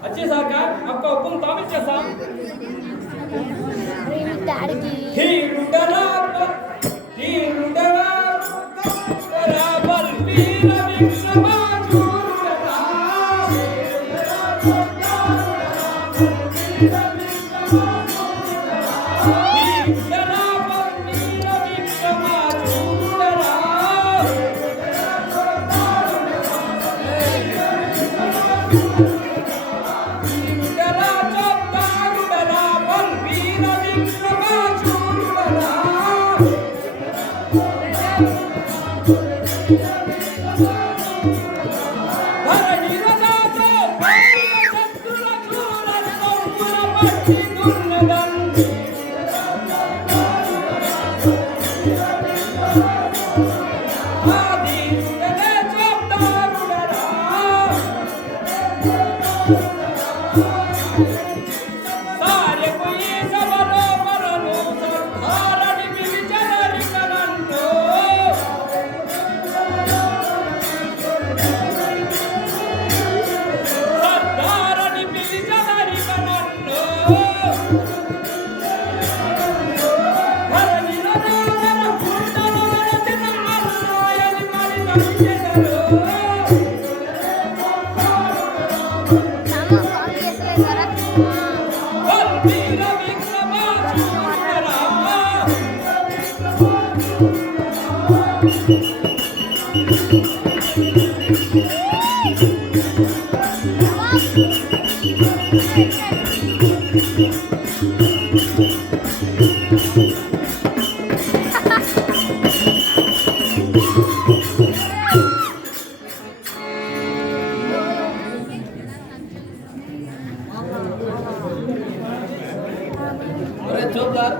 अच्छे सरकार आपका हुक्म तामील कैसा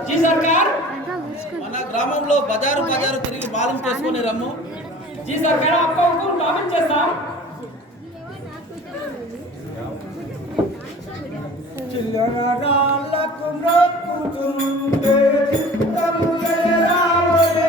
जी सरकार మన గ్రామంలో బజారు తిరిగి మాలం చేసుకుని రమ్ము. जी सरकार आपका हुक्म तामील చేస్తాం చిల్లరాళ్ళకు మ్రొక్కుతుండే చిత్తముగరావలే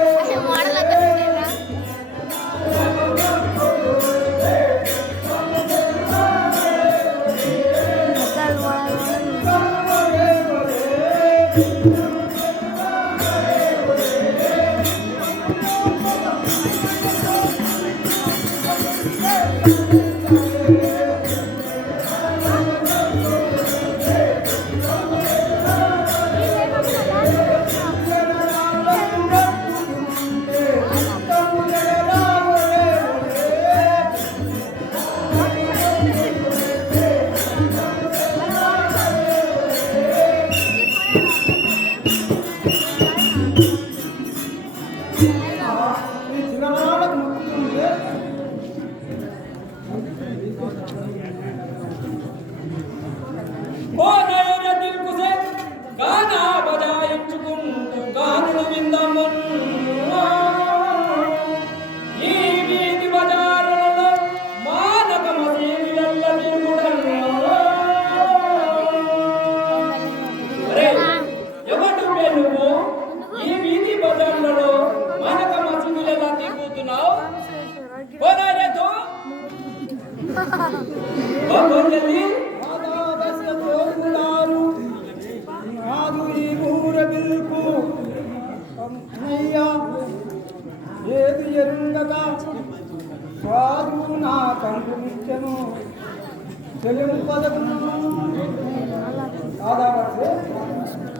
ఏది ఎరుండక స్వాదు నా కంపునిచ్చను చెల్లింపదకు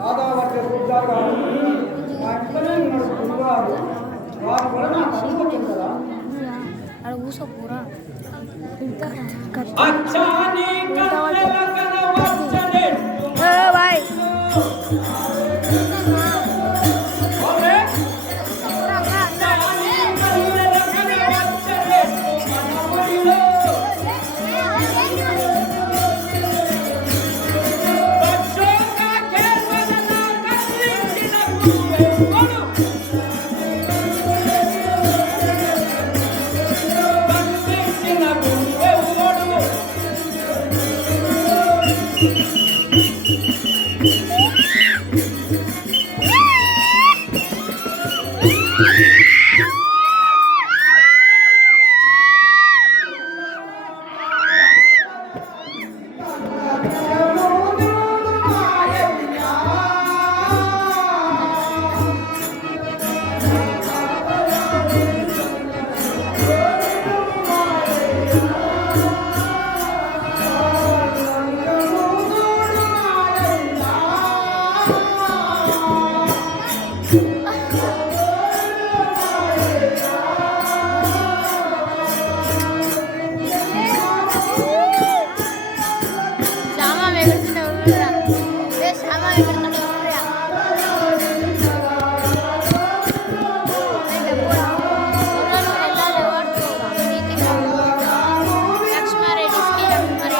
ఆదావర్తే గురుగారు నా ఇంట్లోనే ఉన్నాడు గురుగారు వారి వల్ల నాకు అనుభవం కదా अच्छा ఓరే నాని మల్లెల కనవచ్చరేట్టు మనముడిలో బచ్చోగా కేర్వదన కల్లించిన గురువెవ్వడు కల్లించిన గురువెవ్వడు శ్యామ ఎగురుతుంటే ఊరురా ఏ శ్యామ ఎగురుతుంటే ఊరురా లక్ష్మారెడ్డి శ్రీ లక్ష్మారెడ్డి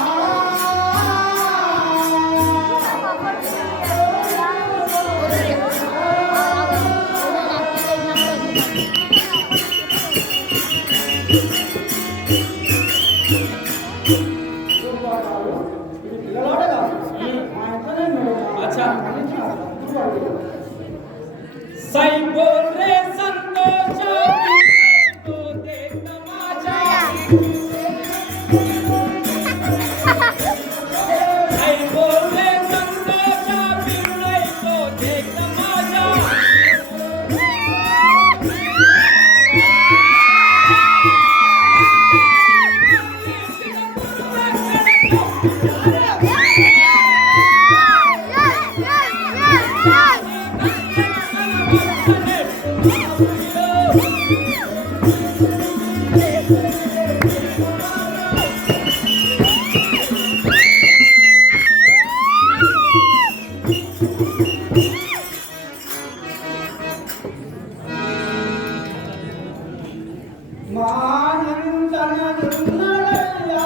ఇది పిల్లవాడే కాదు మా ఇంట్లోనే ఉన్నాడు. అచ్చా. గురువాడు. సై బోల్ రే సంతోష తో దేఖ్ తమాషా సై బోల్ రే సంతోష బిరుడై తో దేఖ్ తమాషా మానందనదున్నడయ్యా,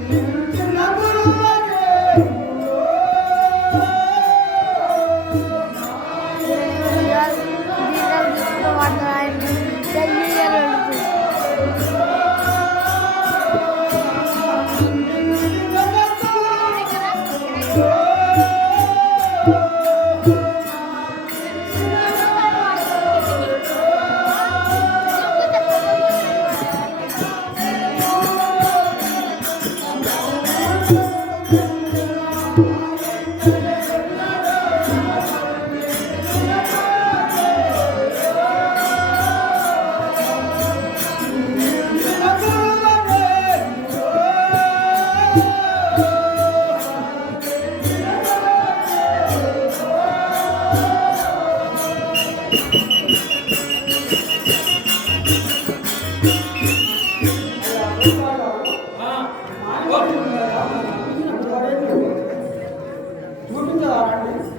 నిలిచిన గురువకే. ఆ బోల్ చూపించారండి.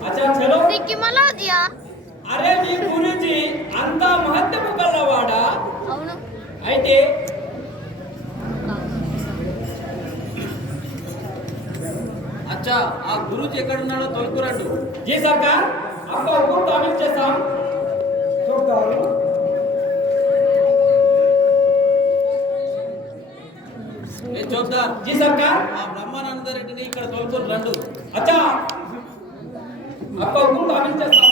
అచ్చా చలో దిక్కి మళ్ళా వద్దియా అరే మీ గురుజీ అంత మహత్యము గలవాడా అవును అయితే అచ్చా ఆ గురుజీ ఎక్కడున్నాడో తోలుకురండు. जी सरकार आपका हुकुम तामील చేస్తాం చూపుతారు. ఏ చోద్దార్ जी सरकार ఆ బ్రహ్మానంద రెడ్డిని ఇక్కడ తోలుకొని రండు. अच्छा आपका हुकुम तामील చేస్తాం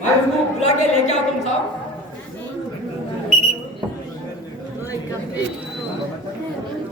मैं उसको बुला के लेके आओ तुम साहब